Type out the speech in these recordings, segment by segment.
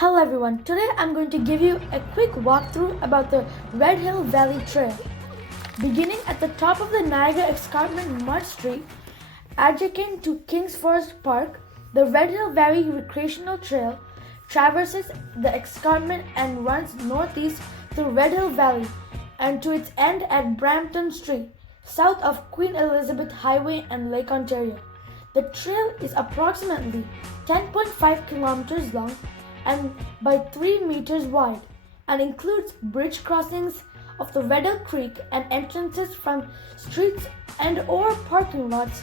Hello everyone, today I'm going to give you a quick walkthrough about the Redhill Valley Trail. Beginning at the top of the Niagara Escarpment Mud Street, adjacent to Kings Forest Park, the Redhill Valley Recreational Trail traverses the escarpment and runs northeast through Redhill Valley and to its end at Brampton Street, south of Queen Elizabeth Highway and Lake Ontario. The trail is approximately 10.5 kilometers long and by 3 meters wide and includes bridge crossings of the Redhill Creek and entrances from streets and or parking lots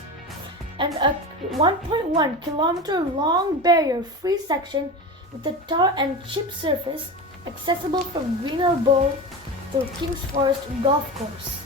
and a 1.1 kilometer long barrier-free section with a tar and chip surface accessible from Redhill Bowl to Kings Forest Golf Course.